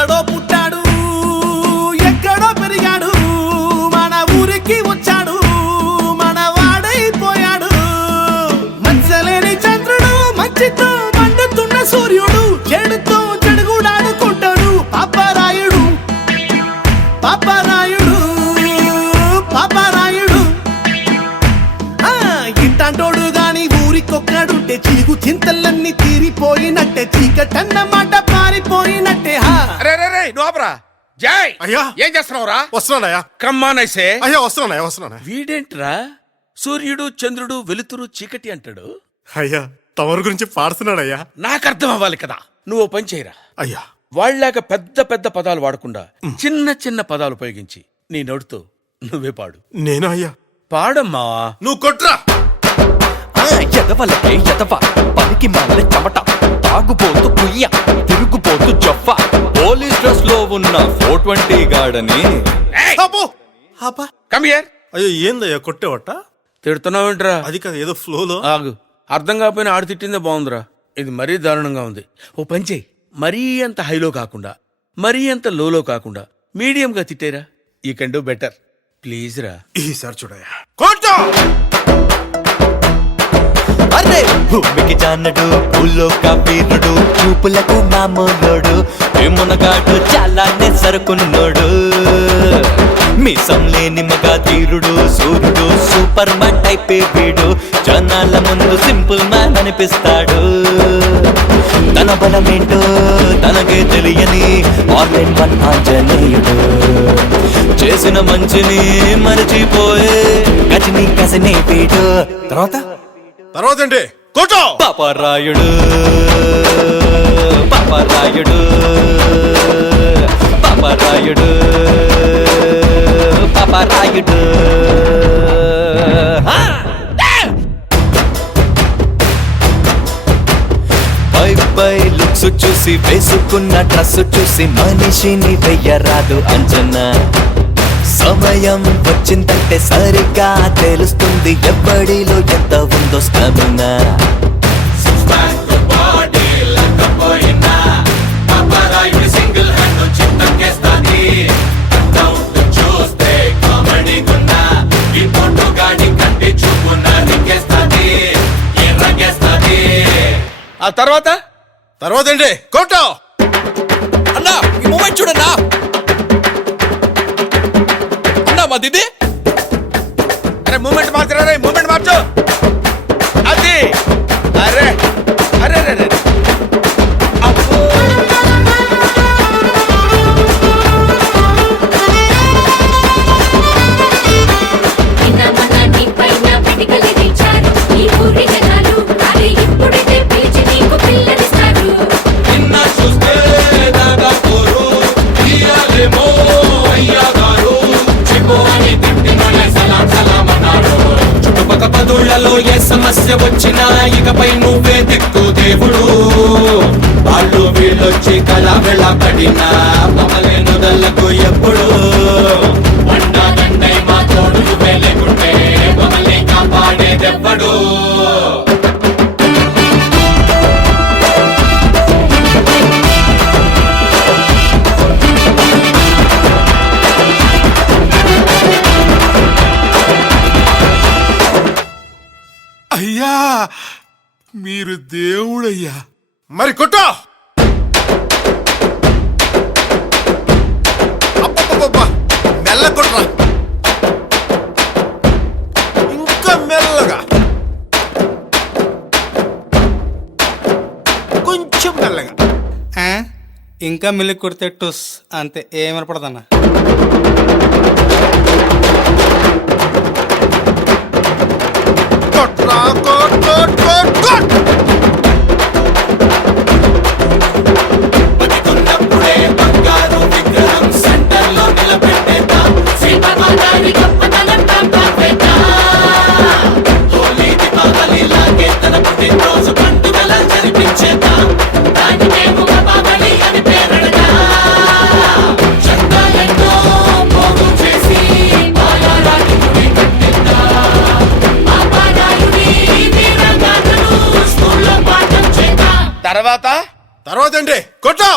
ఎక్కడో పుట్టాడు ఎక్కడో పెరిగాడు మన ఊరికి వచ్చాడు మన వాడైపోయాడు మచ్చలేని చంద్రుడు మంచితో మండుతున్న సూర్యుడు చెడుతో చెడుగుడాడుకుంటాడు పాపరాయుడు పాపరాయుడు పాపరాయుడు ఇట్టంటోడు గాని ఊరికొక్కడుంటే చీగు చింతలన్నీ తీరిపోయినట్టే చీకటన్నమాట పారిపోయినట్టే. జై అయ్యా ఏం చేస్తున్నావురా? వస్తున్నానయ్యా. కమ్మానైసే అయ్యా వస్తున్నా. వీడేంట్రా సూర్యుడు చంద్రుడు వెలుతురు చీకటి అంటాడు? అయ్యా తమరు గురించి పాడుతున్నాడయ్యా. నాకు అర్థం అవ్వాలి కదా. నువ్వు పని చేయరా అయ్యా. వాళ్ళలాగా పెద్ద పెద్ద పదాలు వాడకుండా చిన్న చిన్న పదాలు ఉపయోగించి నీ నోటితో నువ్వే పాడు. నేను అయ్యా పాడమ్మా. నువ్వు కొట్రా. ఎదవలకే ఎదవ పనికి మాల చెమట తాగుపోతూ కుయ్య తిరుగుపోతూ జఫ్ఫ పోలీస్ డ్రెస్ లో ఉన్న 420 గాడని కమ్ హియర్. అయ్యో ఏందయ్యా కొట్టేవట? తిడుతున్నావేంట్రా? అది కదా ఏదో ఫ్లోలో. ఆగు, అర్థం కాకపోయినా ఆడు తిట్టిందే బాగుందిరా. ఇది మరీ దారుణంగా ఉంది. ఓ పని చేయి, మరీ అంత హైలో కాకుండా మరీ అంత లోలో కాకుండా మీడియంగా తిట్టేరా. You can do better please రా. ఈసారి చూడయ్యా కొట్టు. అరే భూమికి జానడు పూల్లో కబీరుడు చూపులకు మామూలోడు మునగాడు చాలానే సరుకున్నోడు మీసం లేని మగా తీరుడు సూర్యుడు సూపర్ మ్యాన్ టైపే వీడు జనాల ముందు సింపుల్ మ్యాన్ అనిపిస్తాడు తన బలమేంటో తనకే తెలియని ఆన్లైన్ వన్ ఆంజనేయుడు చేసిన మంచిని మరచిపోయే గజని కసనే వీడు తర్వాత ఏంటి? కొట్టు. పాపరాయుడు పాపరాయుడు పాపరాయుడు పాపరాయుడు పై లుక్స్ చూసి వేసుకున్న డ్రెస్ చూసి మనిషిని వెయ్యరాదు అంచనా సమయం వచ్చిందంటే సరిగా తెలుస్తుంది ఎవ్వడిలో ఎంత ఉందో స్టామినా ఆ తర్వాత ఏంటి? కొట్టు. అన్నా ఈ మూమెంట్ చూడన్నా అన్నా మా దిది. అరే మూమెంట్ మార్చరా రే, మూమెంట్ మార్చు. అది అరే అరే అరే అబ్బో. పదుళ్లలో ఏ సమస్య వచ్చినా ఇకపై నువ్వే దిక్కు దేవుడు వాళ్ళు వీళ్ళొచ్చి కళ వెళ్ళబడినా మమలేను దల్లకు ఎప్పుడు వండాదండై మా తోడు వెళ్ళకుంటే మమ్మల్ని కాపాడేదెవ్వడు. అయ్యా మీరు దేవుడయ్యా. మరి కొట్టు. మెల్ల కొట్రా. ఇంకా మెల్లగా, కొంచెం మెల్లగా. ఇంకా మిల్లి కొడితే టుస్ అంతే, ఏమనపడదన్నా. కొట్రా బతికున్నప్పుడే బంగారు విగ్రహం సెంటర్ లో నిలబెట్టేద్దాం. హోలీ దీపావళి లాగే తన పుట్టినరోజు పండుగల జరిపించేద్దాం. దానికే ముఖపావళి అని పేరడగా చందాలెన్నో మోగు చేసి బాలరాజుని కట్టిద్దాం. పాపరాయుడి వీరగాథలు స్కూల్లో పాఠం చేద్దాం. తర్వాత ఏంటి? కొట్టు.